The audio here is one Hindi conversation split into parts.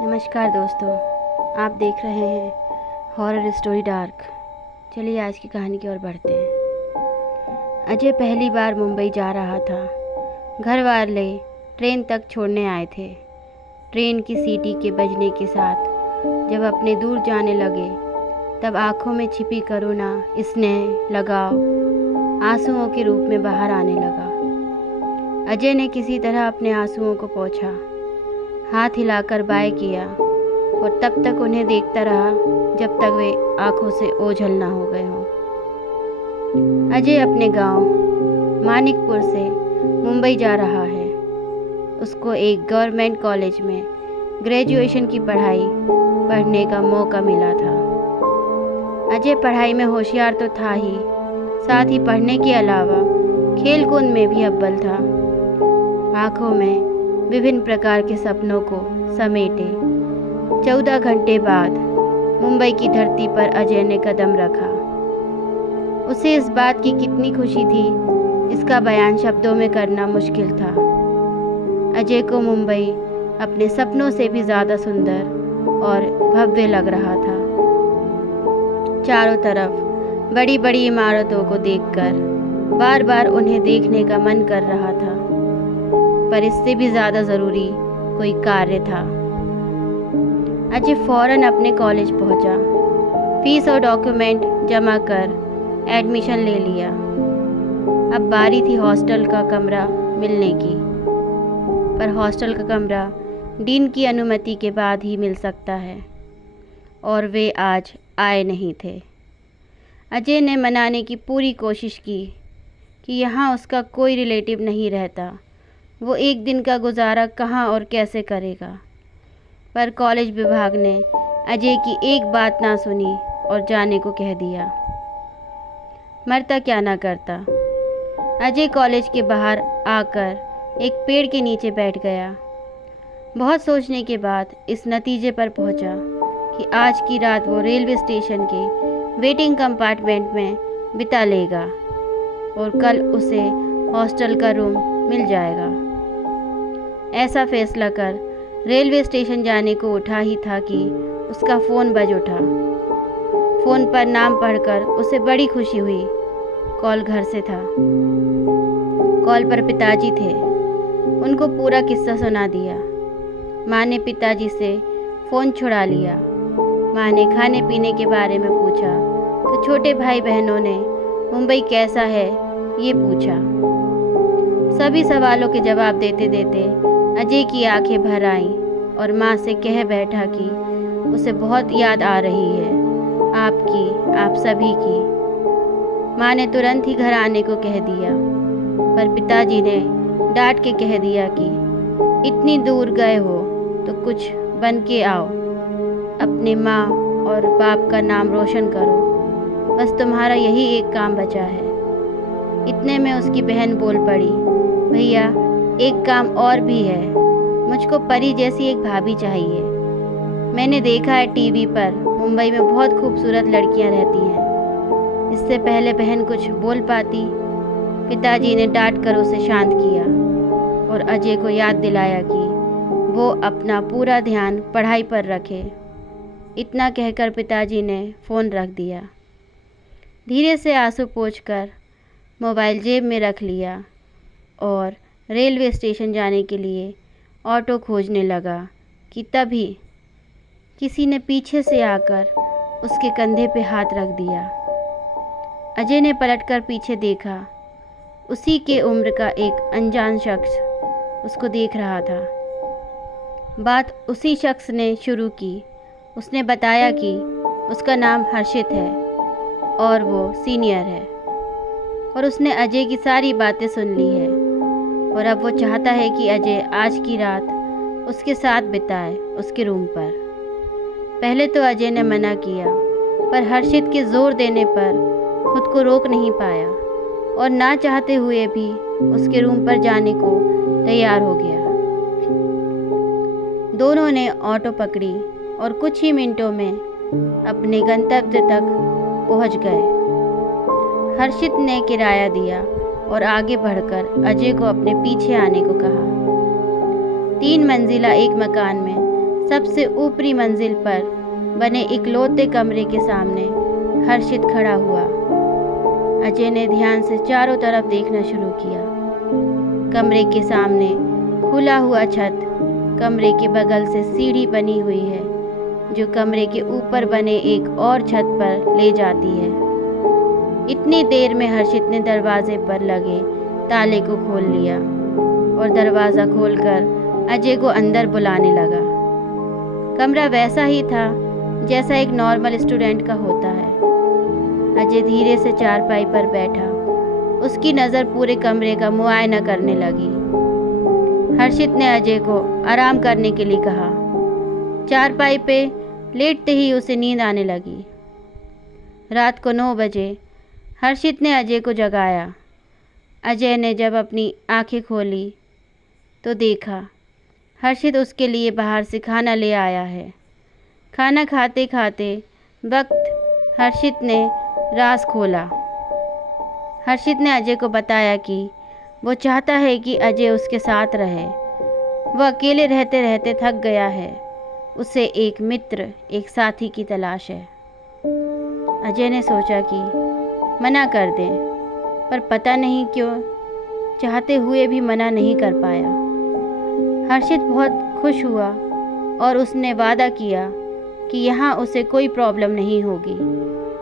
नमस्कार दोस्तों, आप देख रहे हैं हॉरर स्टोरी डार्क। चलिए आज की कहानी की ओर बढ़ते हैं। अजय पहली बार मुंबई जा रहा था। घर वाले ट्रेन तक छोड़ने आए थे। ट्रेन की सीटी के बजने के साथ जब अपने दूर जाने लगे तब आंखों में छिपी करुणा, स्नेह, लगाव आंसुओं के रूप में बाहर आने लगा। अजय ने किसी तरह अपने आंसुओं को पोंछा, हाथ हिलाकर बाय किया और तब तक उन्हें देखता रहा जब तक वे आंखों से ओझल ना हो गए हों। अजय अपने गांव मानिकपुर से मुंबई जा रहा है। उसको एक गवर्नमेंट कॉलेज में ग्रेजुएशन की पढ़ाई पढ़ने का मौका मिला था। अजय पढ़ाई में होशियार तो था ही, साथ ही पढ़ने के अलावा खेलकूद में भी अव्वल था। आंखों में विभिन्न प्रकार के सपनों को समेटे 14 घंटे बाद मुंबई की धरती पर अजय ने कदम रखा। उसे इस बात की कितनी खुशी थी, इसका बयान शब्दों में करना मुश्किल था। अजय को मुंबई अपने सपनों से भी ज़्यादा सुंदर और भव्य लग रहा था। चारों तरफ बड़ी बड़ी इमारतों को देखकर बार बार उन्हें देखने का मन कर रहा था, पर इससे भी ज़्यादा ज़रूरी कोई कार्य था। अजय फौरन अपने कॉलेज पहुंचा, फीस और डॉक्यूमेंट जमा कर एडमिशन ले लिया। अब बारी थी हॉस्टल का कमरा मिलने की, पर हॉस्टल का कमरा डीन की अनुमति के बाद ही मिल सकता है और वे आज आए नहीं थे। अजय ने मनाने की पूरी कोशिश की कि यहाँ उसका कोई रिलेटिव नहीं रहता, वो एक दिन का गुजारा कहाँ और कैसे करेगा। पर कॉलेज विभाग ने अजय की एक बात ना सुनी और जाने को कह दिया। मरता क्या ना करता। अजय कॉलेज के बाहर आकर एक पेड़ के नीचे बैठ गया। बहुत सोचने के बाद इस नतीजे पर पहुंचा कि आज की रात वो रेलवे स्टेशन के वेटिंग कंपार्टमेंट में बिता लेगा और कल उसे हॉस्टल का रूम मिल जाएगा। ऐसा फैसला कर रेलवे स्टेशन जाने को उठा ही था कि उसका फ़ोन बज उठा। फ़ोन पर नाम पढ़कर उसे बड़ी खुशी हुई। कॉल घर से था। कॉल पर पिताजी थे। उनको पूरा किस्सा सुना दिया। माँ ने पिताजी से फ़ोन छुड़ा लिया। माँ ने खाने पीने के बारे में पूछा तो छोटे भाई बहनों ने मुंबई कैसा है ये पूछा। सभी सवालों के जवाब देते देते अजय की आंखें भर आईं और माँ से कह बैठा कि उसे बहुत याद आ रही है, आपकी, आप सभी की। माँ ने तुरंत ही घर आने को कह दिया, पर पिताजी ने डांट के कह दिया कि इतनी दूर गए हो तो कुछ बन के आओ, अपने माँ और बाप का नाम रोशन करो, बस तुम्हारा यही एक काम बचा है। इतने में उसकी बहन बोल पड़ी, भैया एक काम और भी है, मुझको परी जैसी एक भाभी चाहिए। मैंने देखा है टीवी पर मुंबई में बहुत खूबसूरत लड़कियां रहती हैं। इससे पहले बहन कुछ बोल पाती। पिताजी ने डांट कर उसे शांत किया और अजय को याद दिलाया कि वो अपना पूरा ध्यान पढ़ाई पर रखे। इतना कहकर पिताजी ने फ़ोन रख दिया। धीरे से आंसू पोंछकर मोबाइल जेब में रख लिया और रेलवे स्टेशन जाने के लिए ऑटो खोजने लगा कि तभी किसी ने पीछे से आकर उसके कंधे पे हाथ रख दिया। अजय ने पलटकर पीछे देखा। उसी के उम्र का एक अनजान शख्स उसको देख रहा था। बात उसी शख्स ने शुरू की। उसने बताया कि उसका नाम हर्षित है और वो सीनियर है और उसने अजय की सारी बातें सुन ली है और अब वो चाहता है कि अजय आज की रात उसके साथ बिताए उसके रूम पर। पहले तो अजय ने मना किया, पर हर्षित के ज़ोर देने पर खुद को रोक नहीं पाया और ना चाहते हुए भी उसके रूम पर जाने को तैयार हो गया। दोनों ने ऑटो पकड़ी और कुछ ही मिनटों में अपने गंतव्य तक पहुंच गए। हर्षित ने किराया दिया और आगे बढ़कर अजय को अपने पीछे आने को कहा। 3 मंजिला एक मकान में सबसे ऊपरी मंजिल पर बने इकलौते कमरे के सामने हर्षित खड़ा हुआ। अजय ने ध्यान से चारों तरफ देखना शुरू किया। कमरे के सामने खुला हुआ छत, कमरे के बगल से सीढ़ी बनी हुई है जो कमरे के ऊपर बने एक और छत पर ले जाती है। इतनी देर में हर्षित ने दरवाजे पर लगे ताले को खोल लिया और दरवाज़ा खोलकर अजय को अंदर बुलाने लगा। कमरा वैसा ही था जैसा एक नॉर्मल स्टूडेंट का होता है। अजय धीरे से चारपाई पर बैठा, उसकी नज़र पूरे कमरे का मुआयना करने लगी। हर्षित ने अजय को आराम करने के लिए कहा। चारपाई पे लेटते ही उसे नींद आने लगी। रात को 9 बजे हर्षित ने अजय को जगाया। अजय ने जब अपनी आंखें खोली तो देखा हर्षित उसके लिए बाहर से खाना ले आया है। खाना खाते खाते वक्त हर्षित ने राज खोला। हर्षित ने अजय को बताया कि वो चाहता है कि अजय उसके साथ रहे। वह अकेले रहते रहते थक गया है। उसे एक मित्र, एक साथी की तलाश है। अजय ने सोचा कि मना कर दें, पर पता नहीं क्यों चाहते हुए भी मना नहीं कर पाया। हर्षित बहुत खुश हुआ और उसने वादा किया कि यहाँ उसे कोई प्रॉब्लम नहीं होगी,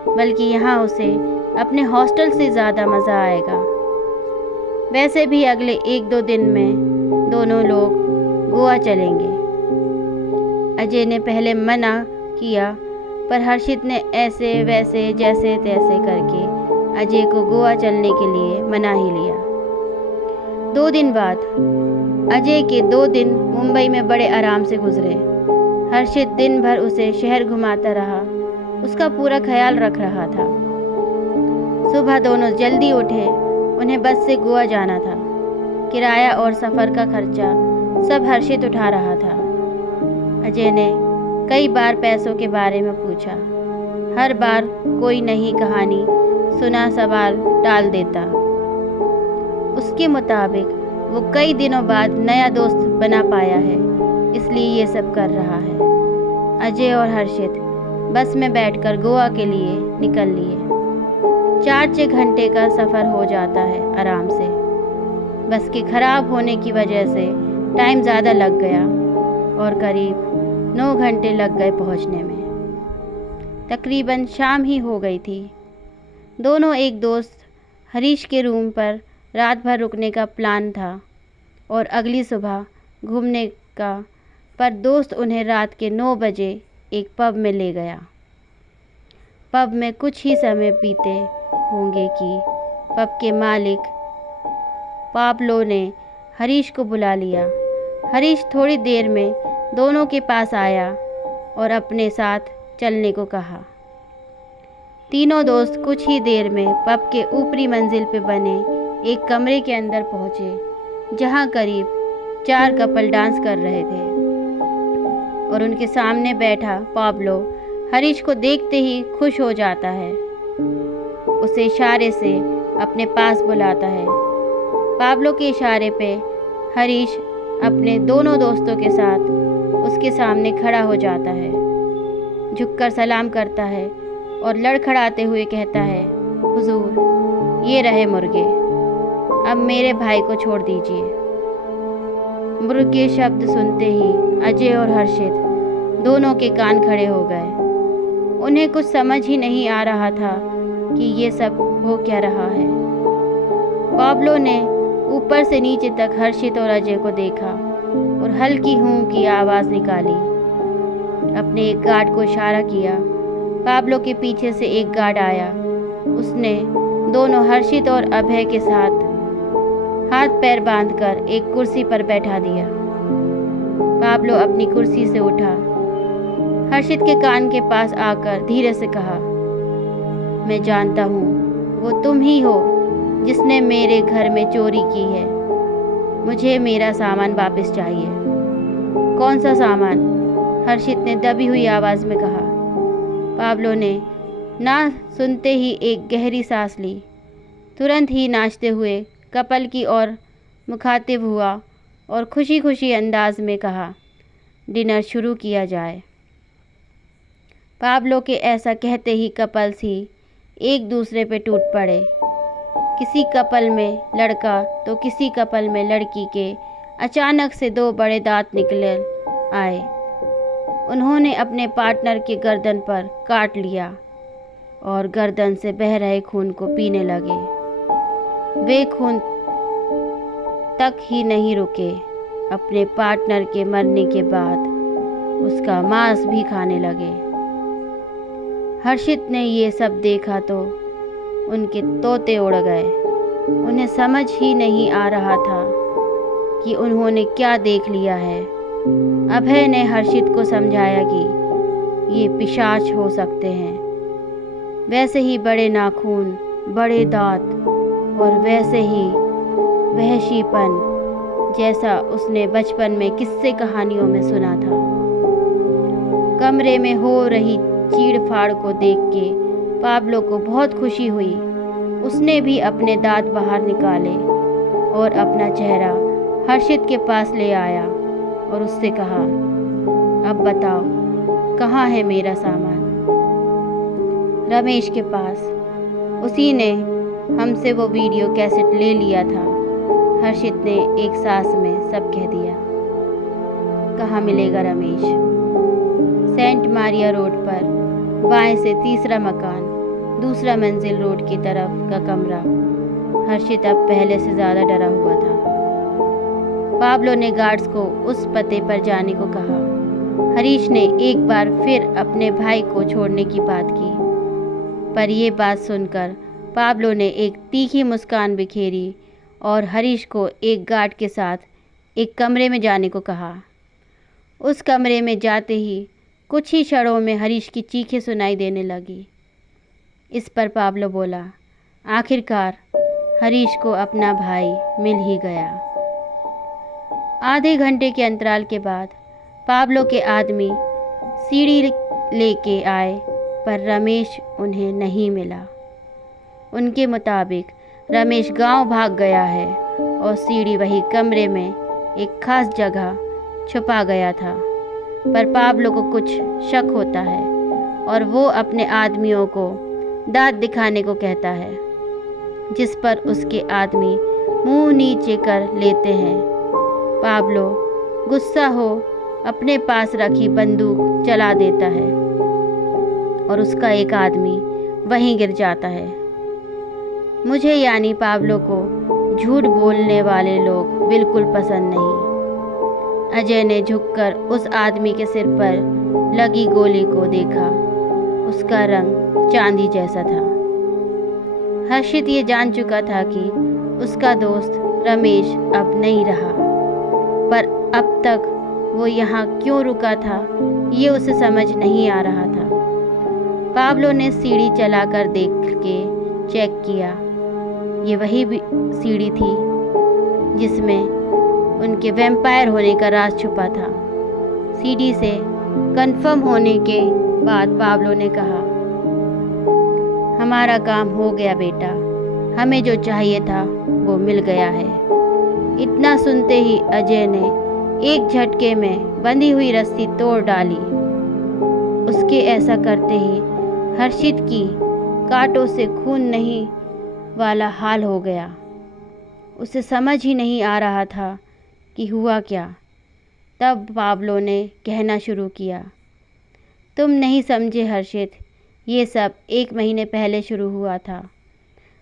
बल्कि यहाँ उसे अपने हॉस्टल से ज़्यादा मज़ा आएगा। वैसे भी अगले 1-2 दिन में दोनों लोग गोवा चलेंगे। अजय ने पहले मना किया, पर हर्षित ने ऐसे वैसे जैसे तैसे करके अजय को गोवा चलने के लिए मना ही लिया। 2 दिन बाद अजय के 2 दिन मुंबई में बड़े आराम से गुजरे। हर्षित दिन भर उसे शहर घुमाता रहा, उसका पूरा ख्याल रख रहा था। सुबह दोनों जल्दी उठे। उन्हें बस से गोवा जाना था। किराया और सफ़र का खर्चा सब हर्षित उठा रहा था। अजय ने कई बार पैसों के बारे में पूछा। हर बार कोई नई कहानी सुना सवाल टाल देता। उसके मुताबिक वो कई दिनों बाद नया दोस्त बना पाया है, इसलिए ये सब कर रहा है। अजय और हर्षित बस में बैठकर गोवा के लिए निकल लिए। 4-6 घंटे का सफ़र हो जाता है आराम से। बस के ख़राब होने की वजह से टाइम ज़्यादा लग गया और करीब 9 घंटे लग गए पहुंचने में। तकरीबन शाम ही हो गई थी। दोनों एक दोस्त हरीश के रूम पर रात भर रुकने का प्लान था और अगली सुबह घूमने का, पर दोस्त उन्हें रात के 9 बजे एक पब में ले गया। पब में कुछ ही समय बीते होंगे कि पब के मालिक पाब्लो ने हरीश को बुला लिया। हरीश थोड़ी देर में दोनों के पास आया और अपने साथ चलने को कहा। तीनों दोस्त कुछ ही देर में पब के ऊपरी मंजिल पे बने एक कमरे के अंदर पहुंचे, जहां करीब 4 कपल डांस कर रहे थे और उनके सामने बैठा पाब्लो हरीश को देखते ही खुश हो जाता है। उसे इशारे से अपने पास बुलाता है। पाब्लो के इशारे पे हरीश अपने दोनों दोस्तों के साथ उसके सामने खड़ा हो जाता है, झुककर सलाम करता है और लड़खड़ाते हुए कहता है, हुजूर, ये रहे मुर्गे, अब मेरे भाई को छोड़ दीजिए। मुर्गे शब्द सुनते ही अजय और हर्षित दोनों के कान खड़े हो गए। उन्हें कुछ समझ ही नहीं आ रहा था कि ये सब हो क्या रहा है। पाब्लो ने ऊपर से नीचे तक हर्षित और अजय को देखा और हल्की हूँ की आवाज़ निकाली। अपने एक गार्ड को इशारा किया। पाब्लो के पीछे से एक गार्ड आया। उसने दोनों हर्षित और अभय के साथ हाथ पैर बांधकर एक कुर्सी पर बैठा दिया। पाब्लो अपनी कुर्सी से उठा, हर्षित के कान के पास आकर धीरे से कहा, मैं जानता हूँ वो तुम ही हो जिसने मेरे घर में चोरी की है। मुझे मेरा सामान वापस चाहिए। कौन सा सामान? हर्षित ने दबी हुई आवाज़ में कहा। पाब्लो ने ना सुनते ही एक गहरी सांस ली। तुरंत ही नाचते हुए कपल की ओर मुखातिब हुआ और खुशी खुशी अंदाज में कहा, डिनर शुरू किया जाए। पाब्लो के ऐसा कहते ही कपल्स ही एक दूसरे पे टूट पड़े। किसी कपल में लड़का तो किसी कपल में लड़की के अचानक से दो बड़े दांत निकले आए। उन्होंने अपने पार्टनर के गर्दन पर काट लिया और गर्दन से बह रहे खून को पीने लगे। वे खून तक ही नहीं रुके, अपने पार्टनर के मरने के बाद उसका मांस भी खाने लगे। हर्षित ने ये सब देखा तो उनके तोते उड़ गए। उन्हें समझ ही नहीं आ रहा था कि उन्होंने क्या देख लिया है। अभय ने हर्षित को समझाया कि ये पिशाच हो सकते हैं। वैसे ही बड़े नाखून, बड़े दांत और वैसे ही वहशीपन जैसा उसने बचपन में किस्से कहानियों में सुना था। कमरे में हो रही चीड़-फाड़ को देख के पाब्लो को बहुत खुशी हुई। उसने भी अपने दांत बाहर निकाले और अपना चेहरा हर्षित के पास ले आया और उससे कहा, अब बताओ कहाँ है मेरा सामान? रमेश के पास। उसी ने हमसे वो वीडियो कैसेट ले लिया था। हर्षित ने एक सांस में सब कह दिया। कहाँ मिलेगा रमेश? सेंट मारिया रोड पर बाएं से तीसरा मकान, दूसरा मंजिल रोड की तरफ का कमरा। हर्षित अब पहले से ज़्यादा डरा हुआ था। पाब्लो ने गार्ड्स को उस पते पर जाने को कहा। हरीश ने एक बार फिर अपने भाई को छोड़ने की बात की, पर यह बात सुनकर पाब्लो ने एक तीखी मुस्कान बिखेरी और हरीश को एक गार्ड के साथ एक कमरे में जाने को कहा। उस कमरे में जाते ही कुछ ही क्षणों में हरीश की चीखें सुनाई देने लगी। इस पर पाब्लो बोला, आखिरकार हरीश को अपना भाई मिल ही गया। आधे घंटे के अंतराल के बाद पाब्लो के आदमी सीढ़ी लेके आए, पर रमेश उन्हें नहीं मिला। उनके मुताबिक रमेश गांव भाग गया है और सीढ़ी वही कमरे में एक खास जगह छुपा गया था। पर पाब्लो को कुछ शक होता है और वो अपने आदमियों को दांत दिखाने को कहता है, जिस पर उसके आदमी मुंह नीचे कर लेते हैं। पाब्लो गुस्सा हो अपने पास रखी बंदूक चला देता है और उसका एक आदमी वहीं गिर जाता है। मुझे यानी पाब्लो को झूठ बोलने वाले लोग बिल्कुल पसंद नहीं। अजय ने झुककर उस आदमी के सिर पर लगी गोली को देखा। उसका रंग चांदी जैसा था। हर्षित ये जान चुका था कि उसका दोस्त रमेश अब नहीं रहा, पर अब तक वो यहाँ क्यों रुका था ये उसे समझ नहीं आ रहा था। पाब्लो ने सीढ़ी चलाकर देख के चेक किया। ये वही सीढ़ी थी जिसमें उनके वैम्पायर होने का राज छुपा था। सीढ़ी से कंफर्म होने के बाद पाब्लो ने कहा, हमारा काम हो गया बेटा, हमें जो चाहिए था वो मिल गया है। इतना सुनते ही अजय ने एक झटके में बंधी हुई रस्सी तोड़ डाली। उसके ऐसा करते ही हर्षित की कांटों से खून नहीं वाला हाल हो गया। उसे समझ ही नहीं आ रहा था कि हुआ क्या। तब पाब्लो ने कहना शुरू किया, तुम नहीं समझे हर्षित, ये सब 1 महीने पहले शुरू हुआ था,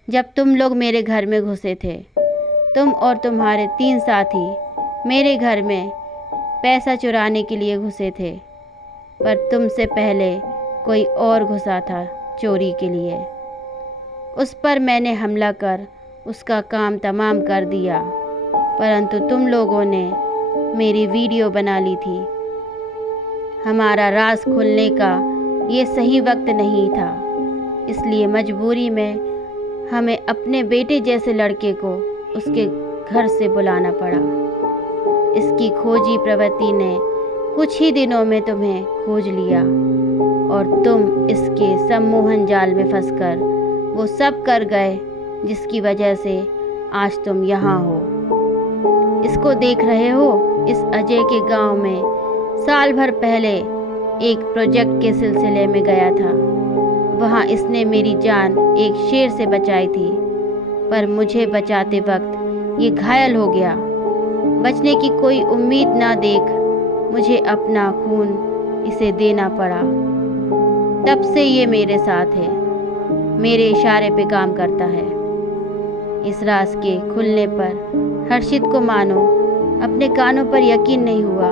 जब तुम लोग मेरे घर में घुसे थे। तुम और तुम्हारे 3 साथी मेरे घर में पैसा चुराने के लिए घुसे थे, पर तुमसे पहले कोई और घुसा था चोरी के लिए। उस पर मैंने हमला कर उसका काम तमाम कर दिया, परंतु तुम लोगों ने मेरी वीडियो बना ली थी। हमारा राज खुलने का ये सही वक्त नहीं था, इसलिए मजबूरी में हमें अपने बेटे जैसे लड़के को उसके घर से बुलाना पड़ा। इसकी खोजी प्रवृत्ति ने कुछ ही दिनों में तुम्हें खोज लिया और तुम इसके सम्मोहन जाल में फंसकर वो सब कर गए जिसकी वजह से आज तुम यहाँ हो। इसको देख रहे हो, इस अजय के गांव में साल भर पहले एक प्रोजेक्ट के सिलसिले में गया था। वहाँ इसने मेरी जान एक शेर से बचाई थी, पर मुझे बचाते वक्त ये घायल हो गया। बचने की कोई उम्मीद ना देख मुझे अपना खून इसे देना पड़ा। तब से ये मेरे साथ है, मेरे इशारे पे काम करता है। इस राज के खुलने पर हर्षित को मानो अपने कानों पर यकीन नहीं हुआ।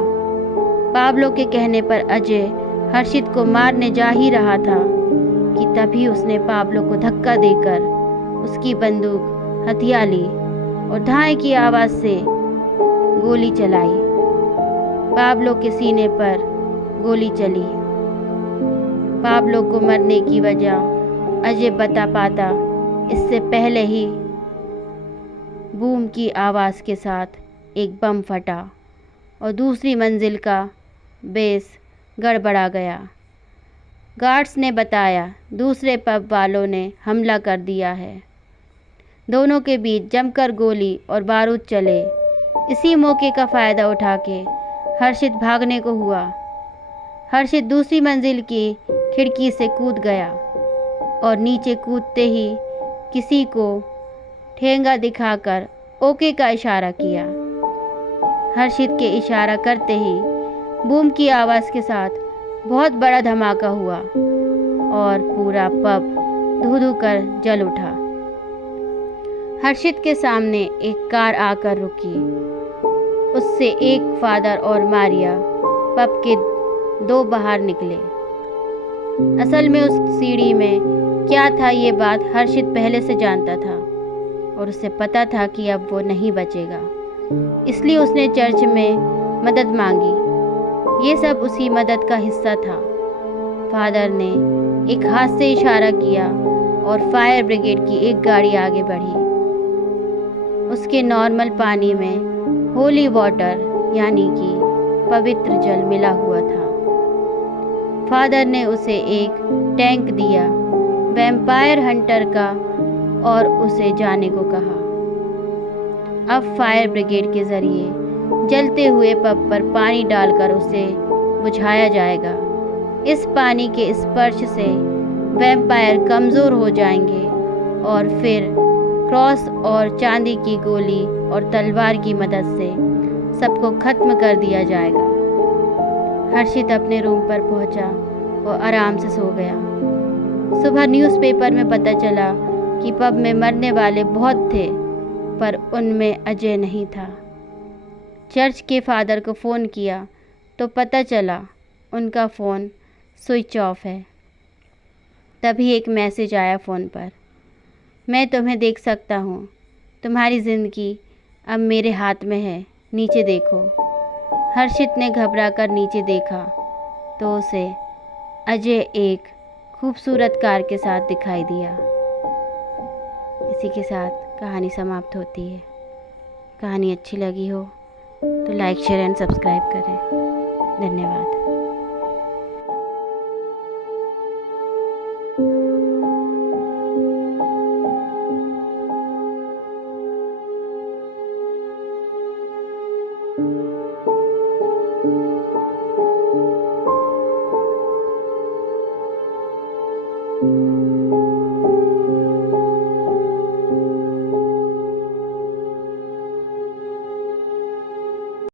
पाब्लो के कहने पर अजय हर्षित को मारने जा ही रहा था कि तभी उसने पाब्लो को धक्का देकर उसकी बंदूक हथिया ली और धाए की आवाज़ से गोली चलाई। पाब्लो के सीने पर गोली चली। पाब्लो को मरने की वजह अजय बता पाता इससे पहले ही बूम की आवाज़ के साथ एक बम फटा और दूसरी मंजिल का बेस गड़बड़ा गया। गार्ड्स ने बताया दूसरे पब वालों ने हमला कर दिया है। दोनों के बीच जमकर गोली और बारूद चले। इसी मौके का फ़ायदा उठा के हर्षित भागने को हुआ। हर्षित दूसरी मंजिल की खिड़की से कूद गया और नीचे कूदते ही किसी को ठेंगा दिखाकर ओके का इशारा किया। हर्षित के इशारा करते ही बूम की आवाज़ के साथ बहुत बड़ा धमाका हुआ और पूरा पब धू-धू कर जल उठा। हर्षित के सामने एक कार आकर रुकी। उससे एक फादर और मारिया पब के दो बाहर निकले। असल में उस सीढ़ी में क्या था ये बात हर्षित पहले से जानता था और उसे पता था कि अब वो नहीं बचेगा, इसलिए उसने चर्च में मदद मांगी। ये सब उसी मदद का हिस्सा था। फादर ने एक हाथ से इशारा किया और फायर ब्रिगेड की एक गाड़ी आगे बढ़ी। उसके नॉर्मल पानी में होली वाटर यानी कि पवित्र जल मिला हुआ था। फादर ने उसे एक टैंक दिया वैम्पायर हंटर का और उसे जाने को कहा। अब फायर ब्रिगेड के ज़रिए जलते हुए पब पर पानी डालकर उसे बुझाया जाएगा। इस पानी के स्पर्श से वैम्पायर कमज़ोर हो जाएंगे और फिर क्रॉस और चांदी की गोली और तलवार की मदद से सबको ख़त्म कर दिया जाएगा। हर्षित अपने रूम पर पहुंचा और आराम से सो गया। सुबह न्यूज़पेपर में पता चला कि पब में मरने वाले बहुत थे, पर उनमें अजय नहीं था। चर्च के फादर को फ़ोन किया तो पता चला उनका फ़ोन स्विच ऑफ है। तभी एक मैसेज आया फ़ोन पर, मैं तुम्हें देख सकता हूँ, तुम्हारी ज़िंदगी अब मेरे हाथ में है, नीचे देखो। हर्षित ने घबराकर नीचे देखा तो उसे अजय एक खूबसूरत कार के साथ दिखाई दिया। इसी के साथ कहानी समाप्त होती है। कहानी अच्छी लगी हो तो लाइक शेयर एंड सब्सक्राइब करें। धन्यवाद।